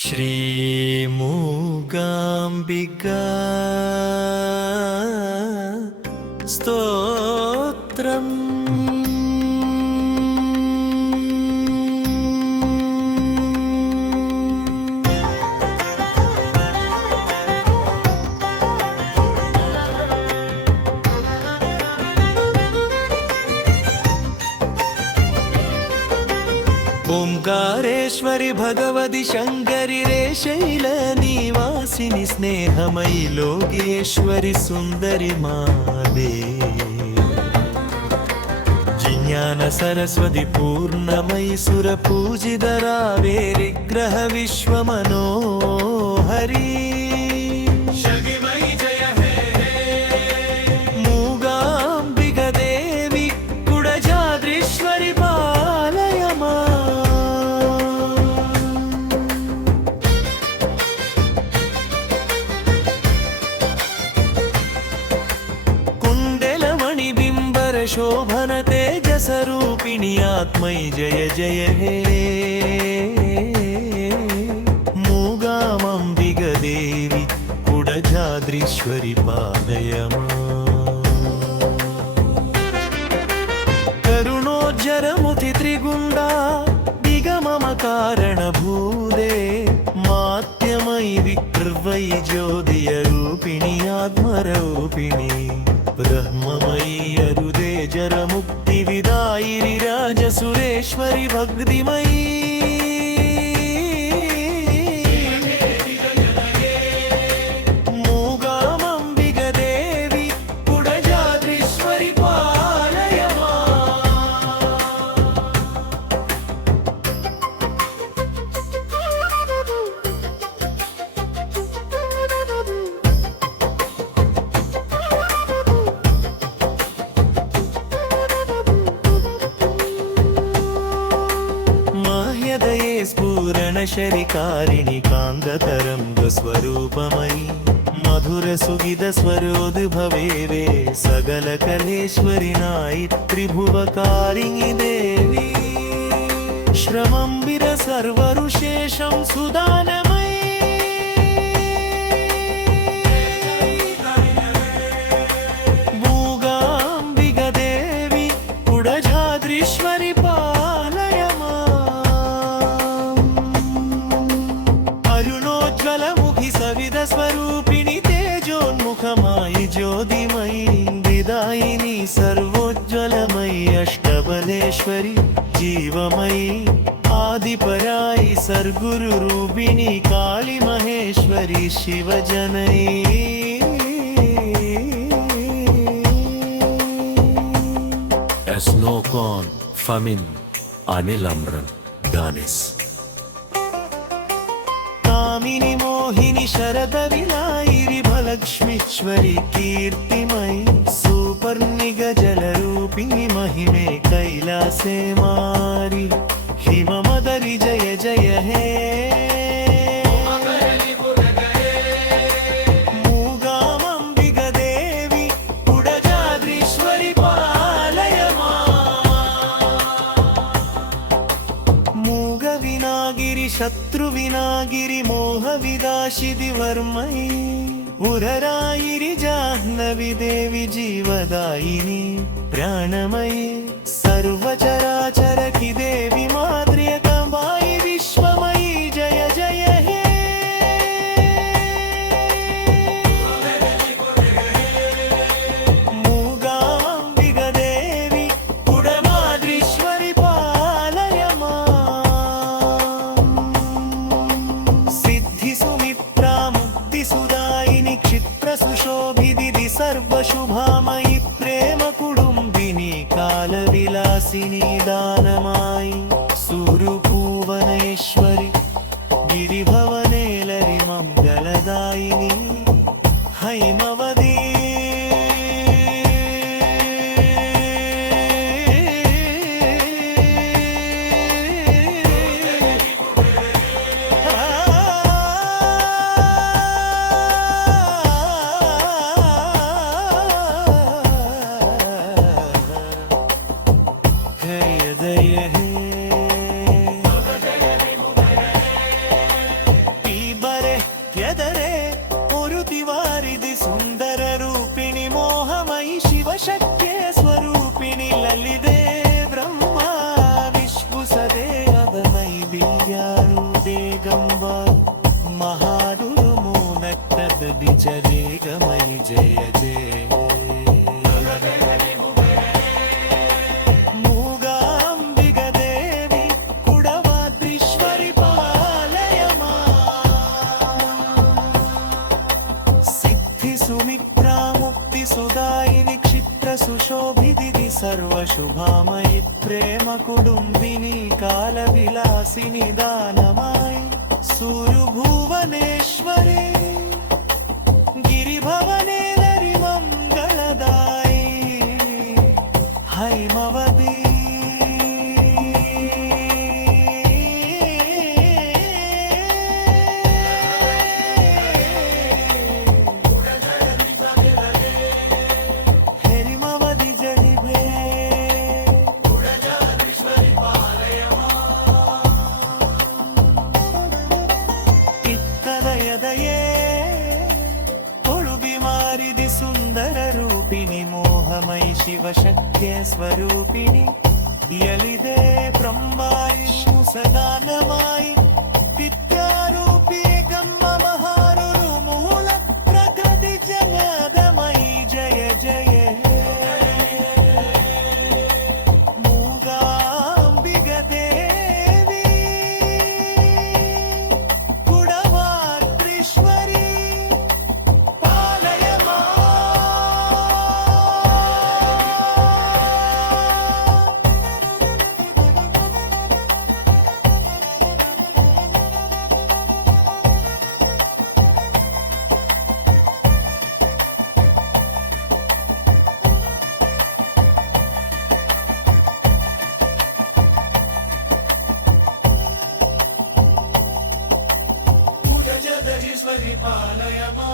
श्रीमूगाम्बिका स्तोत्रम्। ओंकारेश्वरि भगवति शंकरि रे शैलनिवासिनि स्नेहमयि लोकेश्वरि सुंदरि मादे जिज्ञान सरस्वती पूर्णमयि सुरपूजितरावे विग्रह विश्वमनोहरि शोभन तेजस रूपिणी आत्मयि जय जय हे मूगामंबिका देवी कुडजाद्रीश्वरि पालय करुणोज्जरमुति त्रिगुण्डा दिगमम कारणभूते मात्यमयि विकृर्वै ज्योतिय रूपिणी आत्मरूपिणी ब्रह्ममयी अरुदे जर मुक्ति विदायिनी राजसुरेश्वरि भक्तिमयी मूगामंबिका देवी कुडजाद्रीश्वरि पालय स्फुरणशरिकारिणि कान्ततरङ्गस्वरूपमयि मधुरसुगिधस्वरोद्भवे सकलकलेश्वरि नायि त्रिभुवकारिणि देवी श्रमंबिर सर्वऋषेशं सुदानमयि मूगाम्बिका देवी कुडजाद्रीश्वरि स्वरूपिणी तेजोन्मुखमायि ज्योतिमयी विदायिनी सर्वोज्ज्वलमयि अष्टबलेश्वरि जीवमयी आदिपरायि सर्गुरुरूपिणी काली महेश्वरि शिवजननी Esnokon famin anilamran danis कामिनी मोहिनी शरद विलायिरि भलक्ष्मीश्वरि कीर्तिमयि सुपर्णिग जलरूपिणि महिमे कैलासे मारि हिममदरि जय जय हे मूगामंबिका देवी कुडजाद्रीश्वरि पालय मूगविनागिरि शत्रुविनागिरि मोहविदाशिदि वर्मयि उररायिरि जाह्नवी देवी जीवदायिनी प्राणमयि सर्वचराचरकि देवी माद्र्यकमायि विश्वमयि जय जय हे मूगाम्बिका देवी कुडजाद्रीश्वरि पालय सुदायिनी क्षिप्र सुशोभिदिति सर्वशुभामयि प्रेम कुडुम्बिनी कालविलासिनी दानमायि सुरभुवनेश्वरि गिरिभवनेलरि मंगलदायिनी हैमवती వేగంవాయ్ మహాడురుమూనక్కదడిచరేగమయి జయ జయ మూగాంబిగదేవి కుడవాద్రీశ్వరి పాలయమా సిద్ధి సుమిత్రాముక్తి సుదాయిని క్షిప్ర సుశోభిది సర్వశుభామయి ప్రేమ కుడుంబిని కాల విలాసిని దానమాయి సూరు భువనేశ్వరి గిరిభవనే నరి మంగళదాయి హైమవతి హరిమవతి జడిభే ಇತ್ತದಯದಯೇ ಕೊಳುಬಿ ಮಾರಿದಿ ಸುಂದರ ರೂಪಿಣಿ ಮೋಹಮಯಿ ಶಿವಶಕ್ತಿಯ ಸ್ವರೂಪಿಣಿ ಯಲಿದೆ ಬ್ರಹ್ಮಾಯಿಷು ಸದಾನಮಾಯಿ ವಿದ್ಯಾರೂಪಿ ಗಮ್ಮ ಮಹಾರುರು ಮೂಲ ಪ್ರಕೃತಿ ಜಗದಮಯಿ ಜಯ ಜಯ ಮೂಗಾಂಬಿಗ ದೇವಿ ಕುಡವಾದ್ರೀಶ್ವರಿ ಪಾಲಯಮಾ జగదీశ్వరి పాలయమా